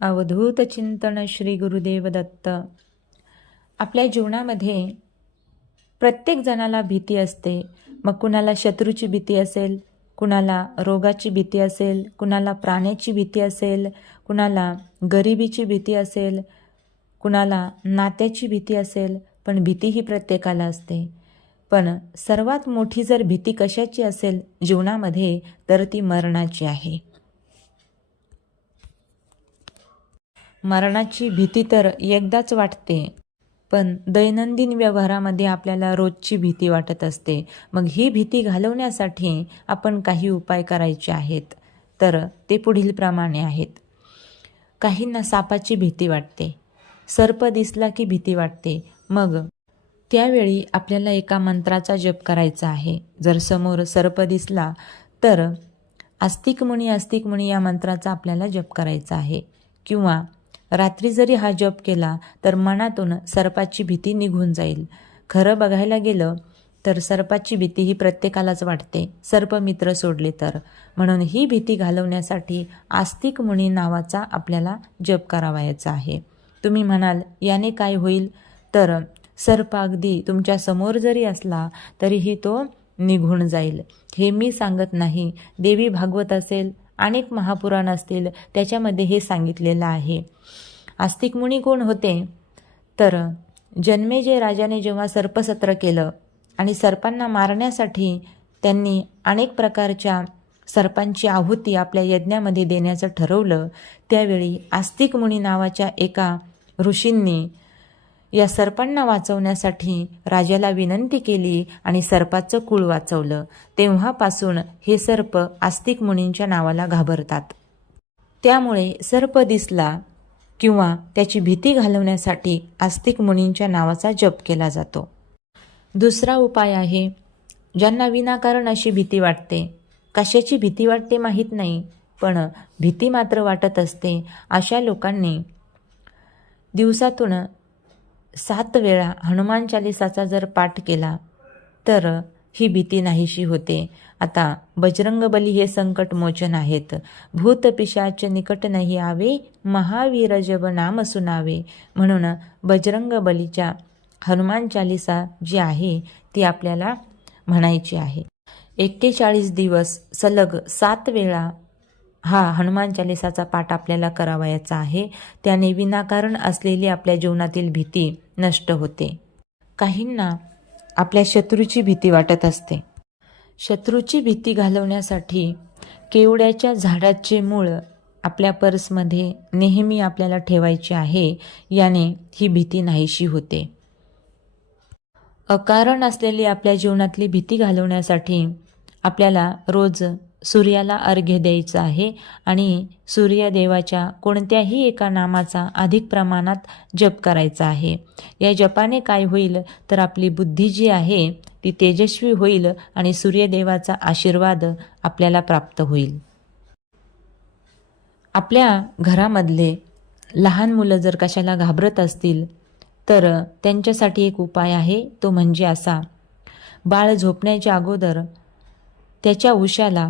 अवधूत चिंतन श्री गुरुदेव दत्त आपल्या जीवनामध्ये प्रत्येक जणाला भीती असते. मग कुणाला शत्रूची भीती असेल कुणाला रोगाची भीती असेल कुणाला प्राण्याची भीती असेल कुणाला गरिबीची भीती असेल कुणाला नात्याची भीती असेल पण भीती ही प्रत्येकाला असते. पण सर्वात मोठी जर भीती कशाची असेल जीवनामध्ये तर ती मरणाची आहे. मरणाची भीती तर एकदाच वाटते. पण दैनंदिन व्यवहारामध्ये आपल्याला रोजची भीती वाटत असते. मग ही भीती घालवण्यासाठी आपण काही उपाय करायचे आहेत. तर ते पुढीलप्रमाणे आहेत. काहींना सापाची भीती वाटते. सर्प दिसला की भीती वाटते. मग त्यावेळी आपल्याला एका मंत्राचा जप करायचा आहे. जर समोर सर्प दिसला तर आस्तिक मुनी आस्तिक मुनी या मंत्राचा आपल्याला जप करायचा आहे. किंवा रात्री जरी हा जप केला तर मनातून सर्पाची भीती निघून जाईल. खरं बघायला गेलं तर सर्पाची भीती ही प्रत्येकालाच वाटते. सर्पमित्र सोडले तर. म्हणून ही भीती घालवण्यासाठी आस्तिक मुनी नावाचा आपल्याला जप करावायचा आहे. तुम्ही म्हणाल याने काय होईल? तर सर्प अगदी तुमच्यासमोर जरी असला तरीही तो निघून जाईल. हे मी सांगत नाही. देवी भागवत असेल अनेक महापुराण असतील त्याच्यामध्ये हे सांगितलेलं आहे. आस्तिक मुनी कोण होते? तर जन्मेजय राजाने जेव्हा सर्पसत्र केलं आणि सर्पांना मारण्यासाठी त्यांनी अनेक प्रकारच्या सर्पांची आहुती आपल्या यज्ञामध्ये देण्याचं ठरवलं त्यावेळी आस्तिक मुनी नावाच्या एका ऋषींनी या सर्पांना वाचवण्यासाठी राजाला विनंती केली आणि सर्पाचं कुळ वाचवलं. तेव्हापासून हे सर्प आस्तिक मुनींच्या नावाला घाबरतात. त्यामुळे सर्प दिसला किंवा त्याची भीती घालवण्यासाठी आस्तिक मुनींच्या नावाचा जप केला जातो. दुसरा उपाय आहे ज्यांना विनाकारण अशी भीती वाटते. कशाची भीती वाटते माहीत नाही पण भीती मात्र वाटत असते अशा लोकांनी दिवसातून सात वेळा हनुमान चालिसाचा जर पाठ केला तर ही भीती नाहीशी होते. आता बजरंगबली हे संकट मोचन आहेत. भूत पिशाच निकट नाही आवे महावीर जब नाम सुनावे. म्हणून बजरंगबलीच्या हनुमान चालिसा जी आहे ती आपल्याला म्हणायची आहे. एक्केचाळीस दिवस सलग सात वेळा हा हनुमान चालिसाचा पाठ आपल्याला करावायचा आहे. त्याने विनाकारण असलेली आपल्या जीवनातील भीती नष्ट होते. काहींना आपल्या शत्रूची भीती वाटत असते. शत्रूची भीती घालवण्यासाठी केवड्याच्या झाडाचे मूळ आपल्या पर्समध्ये नेहमी आपल्याला ठेवायचे आहे याने ही भीती नाहीशी होते. अकारण असलेली आपल्या जीवनातली भीती घालवण्यासाठी आपल्याला रोज सूर्याला अर्घ्य द्यायचं आहे आणि सूर्यदेवाच्या कोणत्याही एका नामाचा अधिक प्रमाणात जप करायचा आहे. या जपाने काय होईल? तर आपली बुद्धी जी आहे ती तेजस्वी होईल आणि सूर्यदेवाचा आशीर्वाद आपल्याला प्राप्त होईल. आपल्या घरामधले लहान मुलं जर कशाला घाबरत असतील तर त्यांच्यासाठी एक उपाय आहे तो म्हणजे असा. बाळ झोपण्याच्या अगोदर त्याच्या उशाला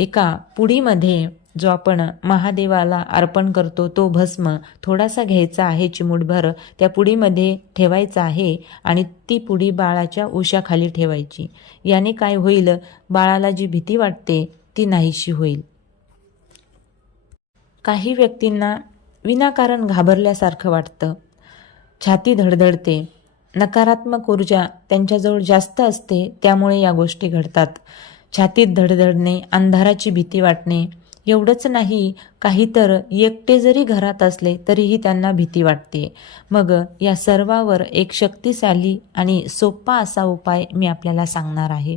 एका पुडीमध्ये जो आपण महादेवाला अर्पण करतो तो भस्म थोडासा घ्यायचा आहे चिमूटभर त्या पुडीमध्ये ठेवायचा आहे आणि ती पुडी बाळाच्या उशाखाली ठेवायची. याने काय होईल? बाळाला जी भीती वाटते ती नाहीशी होईल. काही व्यक्तींना विनाकारण घाबरल्यासारखं वाटतं. छाती धडधडते. नकारात्मक ऊर्जा त्यांच्याजवळ जास्त असते त्यामुळे या गोष्टी घडतात. छातीत धडधडणे अंधाराची भीती वाटणे एवढंच नाही काही तर एकटे जरी घरात असले तरीही त्यांना भीती वाटते. मग या सर्वावर एक शक्तिशाली आणि सोपा असा उपाय मी आपल्याला सांगणार आहे.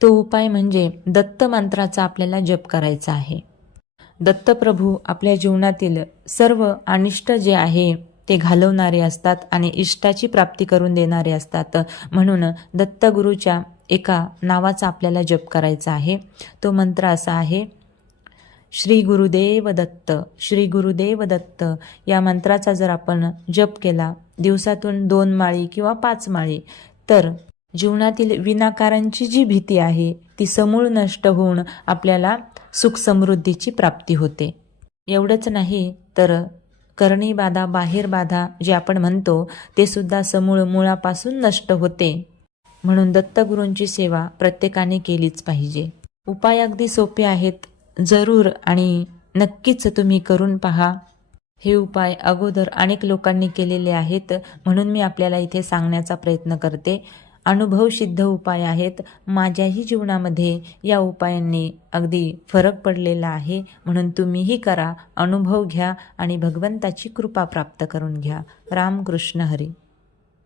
तो उपाय म्हणजे दत्त मंत्राचा आपल्याला जप करायचा आहे. दत्तप्रभू आपल्या जीवनातील सर्व अनिष्ट जे आहे ते घालवणारे असतात आणि इष्टाची प्राप्ती करून देणारे असतात. म्हणून दत्तगुरूच्या एका नावाचा आपल्याला जप करायचा आहे. तो मंत्र असा आहे श्री गुरुदेव दत्त श्री गुरुदेव दत्त. या मंत्राचा जर आपण जप केला दिवसातून दोन माळी किंवा पाच माळी तर जीवनातील विनाकारांची जी भीती आहे ती समूळ नष्ट होऊन आपल्याला सुख समृद्धीची प्राप्ती होते. एवढंच नाही तर करणी बाधा बाहेर बाधा जे आपण म्हणतो ते सुद्धा समूळ मुळापासून नष्ट होते. म्हणून दत्तगुरूंची सेवा प्रत्येकाने केलीच पाहिजे. उपाय अगदी सोपे आहेत. जरूर आणि नक्कीच तुम्ही करून पहा. हे उपाय अगोदर अनेक लोकांनी केलेले आहेत म्हणून मी आपल्याला इथे सांगण्याचा प्रयत्न करते. अनुभवसिद्ध उपाय आहेत. माझ्याही जीवनामध्ये या उपायांनी अगदी फरक पडलेला आहे. म्हणून तुम्हीही करा. अनुभव घ्या आणि भगवंताची कृपा प्राप्त करून घ्या. रामकृष्ण हरी.